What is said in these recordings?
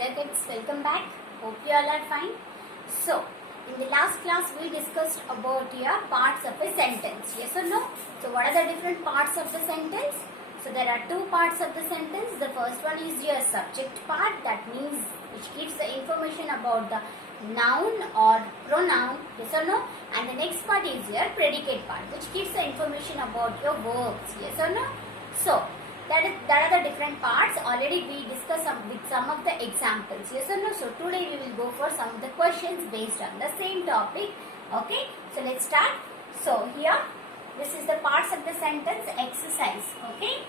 Hello kids, welcome back. Hope you all are fine. So, in the last class we discussed about your parts of a sentence. Yes or no? So, what are the different parts of the sentence? So, there are two parts of the sentence. The first one is your subject part, that means which gives the information about the noun or pronoun. Yes or no? And the next part is your predicate part, which gives the information about your verbs. Yes or no? So, that are the different parts. Already we discussed with some of the examples. Yes or no? So today we will go for some of the questions based on the same topic. Okay. So let's start. So here, this is the parts of the sentence exercise. Okay.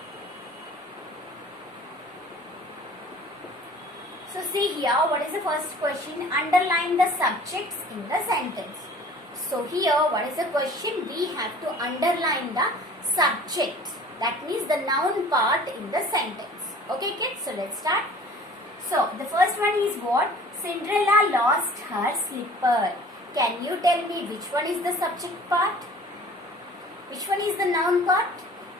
So see here, what is the first question? Underline the subjects in the sentence. So here, what is the question? We have to underline the subject. That means the noun part in the sentence. Okay kids, so let's start. So the first one is what? Cinderella lost her slipper. Can you tell me which one is the subject part? Which one is the noun part?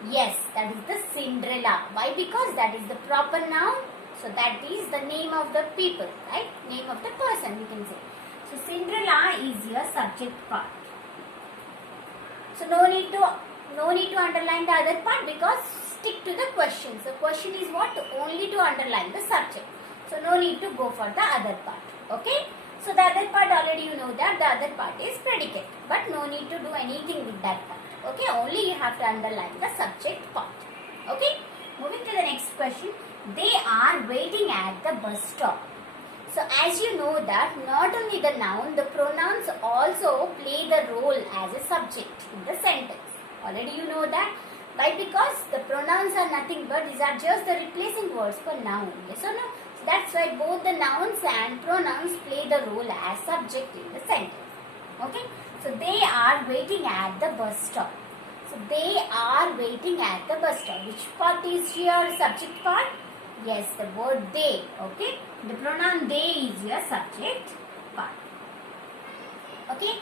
Yes, that is the Cinderella. Why? Because that is the proper noun. So that is the name of the people, right? Name of the person, we can say. So Cinderella is your subject part. So no need to underline the other part, because stick to the question. So question is what? Only to underline the subject. So no need to go for the other part. Okay. So the other part already you know that the other part is predicate. But no need to do anything with that part. Okay. Only you have to underline the subject part. Okay. Moving to the next question. They are waiting at the bus stop. So as you know that not only the noun, the pronouns also play the role as a subject in the sentence. Already you know that. Why? Because the pronouns are nothing but these are just the replacing words for noun. Yes or no? So that's why both the nouns and pronouns play the role as subject in the sentence. Okay. So they are waiting at the bus stop. So they are waiting at the bus stop. Which part is your subject part? Yes, the word they. Okay. The pronoun they is your subject part. Okay.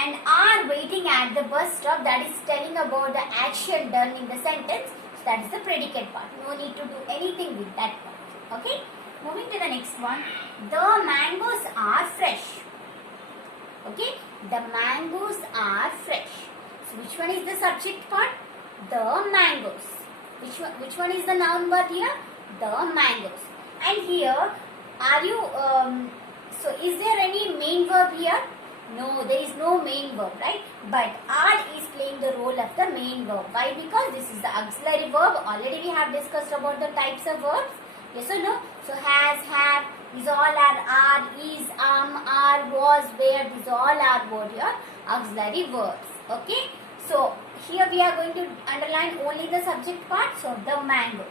And are waiting at the bus stop, that is telling about the action done in the sentence. So that is the predicate part. No need to do anything with that part. Okay. Moving to the next one. The mangoes are fresh. Okay. The mangoes are fresh. So which one is the subject part? The mangoes. Which one is the noun word here? The mangoes. And here, are you, so is there any main verb here? No, there is no main verb, right? But are is playing the role of the main verb. Why? Because this is the auxiliary verb. Already we have discussed about the types of verbs. Yes or no? So has, have, these all are, is, are, was, where, these all are what your auxiliary verbs. Okay? So here we are going to underline only the subject part. So the mangoes.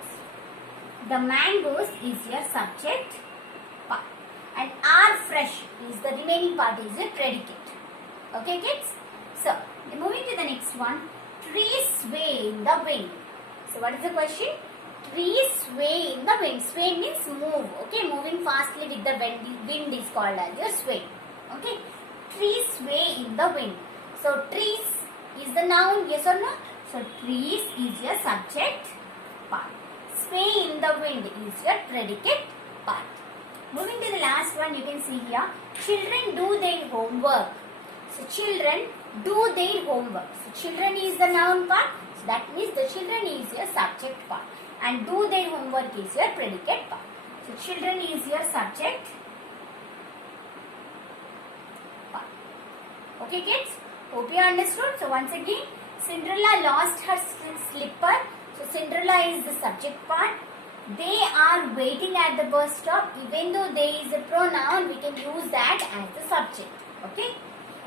The mangoes is your subject part. And are fresh is the remaining part is a predicate. Okay kids? So, moving to the next one. Trees sway in the wind. So, what is the question? Trees sway in the wind. Sway means move. Okay, moving fastly with the wind is called as your sway. Okay, trees sway in the wind. So, trees is the noun, yes or no? So, trees is your subject part. Sway in the wind is your predicate part. Moving to the last one, you can see here, children do their homework. So, children do their homework. So, children is the noun part. So, that means the children is your subject part. And do their homework is your predicate part. So, children is your subject part. Okay, kids? Hope you understood. So, once again, Cinderella lost her slipper. So, Cinderella is the subject part. They are waiting at the bus stop. Even though there is a pronoun, we can use that as the subject. Okay.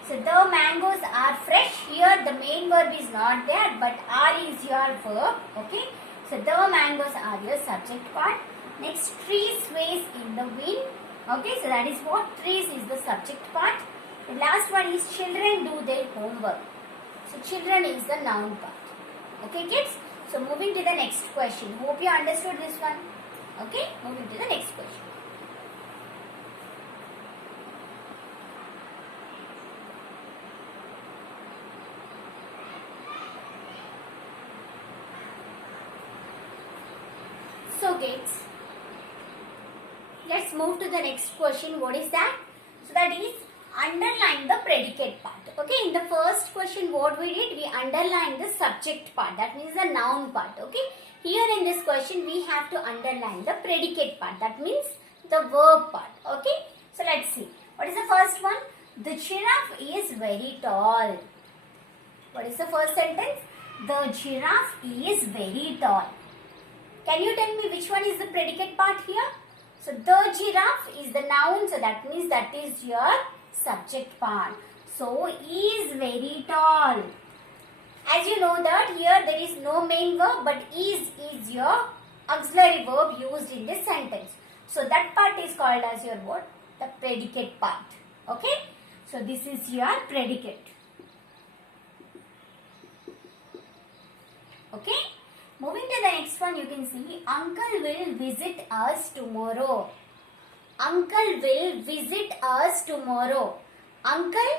So, the mangoes are fresh. Here, the main verb is not there, but are is your verb. Okay. So, the mangoes are your subject part. Next, trees sways in the wind. Okay. So, that is what? Trees is the subject part. The last one is children do their homework. So, children is the noun part. Okay, kids? So, moving to the next question. Hope you understood this one. Okay, moving to the next question. So, kids, let's let's move to the next question. What is that? So that is underline the predicate part. Okay, in the first question what we did, we underlined the subject part, that means the noun part. Okay, here in this question we have to underline the predicate part, that means the verb part. Okay, so let's see. What is the first one? The giraffe is very tall. What is the first sentence? The giraffe is very tall. Can you tell me which one is the predicate part here? So the giraffe is the noun, so that means that is your subject part. So is very tall. As you know that here there is no main verb, but is your auxiliary verb used in this sentence. So that part is called as your what? The predicate part. Okay. So this is your predicate. Okay. Moving to the next one, you can see uncle will visit us tomorrow. Uncle will visit us tomorrow. Uncle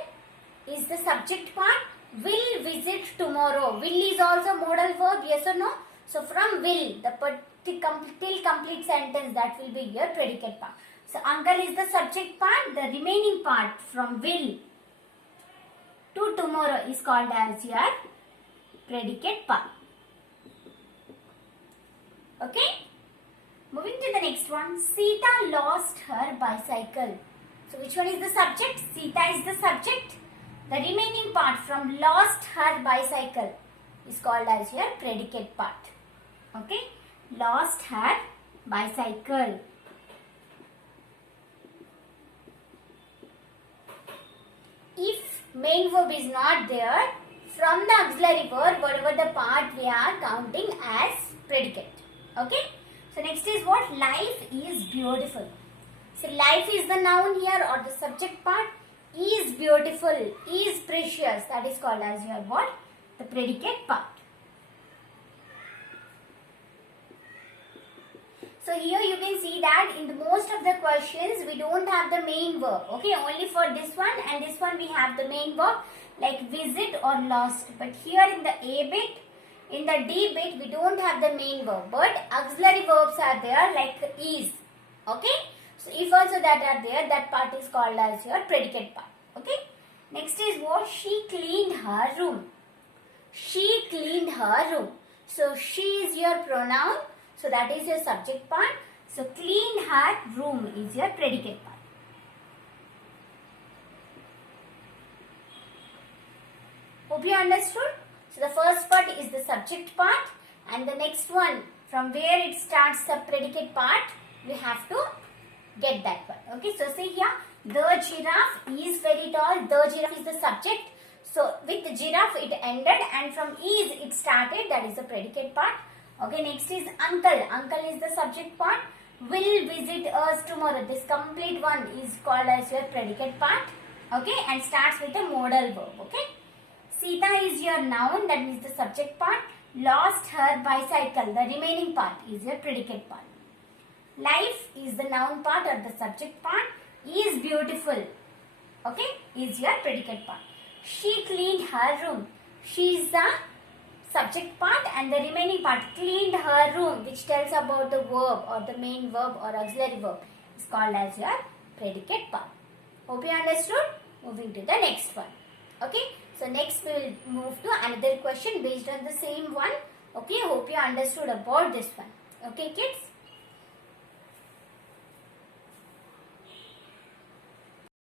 is the subject part. Will visit tomorrow. Will is also modal verb, yes or no? So from will, the till complete sentence, that will be your predicate part. So uncle is the subject part. The remaining part from will to tomorrow is called as your predicate part. Okay. Moving to the next one. Sita lost her bicycle. So which one is the subject? Sita is the subject. The remaining part from lost her bicycle is called as your predicate part. Okay. Lost her bicycle. If main verb is not there, from the auxiliary verb, whatever the part we are counting as predicate. Okay. So next is what? Life is beautiful. So life is the noun here or the subject part. Is beautiful, is precious, that is called as your what? The predicate part. So here you can see that in the most of the questions we don't have the main verb. Okay, only for this one and this one we have the main verb like visit or lost. But here in the A bit, in the D bit, we don't have the main verb, but auxiliary verbs are there like is. Okay. So if also that are there, that part is called as your predicate part. Okay. Next is what? She cleaned her room. She cleaned her room. So she is your pronoun. So that is your subject part. So clean her room is your predicate part. Hope you understood. So the first part is the subject part and the next one from where it starts the predicate part, we have to get that part. Okay, so see here, the giraffe is very tall. The giraffe is the subject. So with the giraffe it ended and from is it started, that is the predicate part. Okay, next is uncle. Uncle is the subject part. Will visit us tomorrow. This complete one is called as your predicate part. Okay, and starts with a modal verb. Okay. Sita is your noun, that means the subject part. Lost her bicycle, the remaining part is your predicate part. Life is the noun part or the subject part. Is beautiful, okay, is your predicate part. She cleaned her room. She is the subject part and the remaining part, cleaned her room, which tells about the verb or the main verb or auxiliary verb, is called as your predicate part. Hope you understood. Moving to the next one. Okay. So next we will move to another question based on the same one. Okay, hope you understood about this one. Okay kids.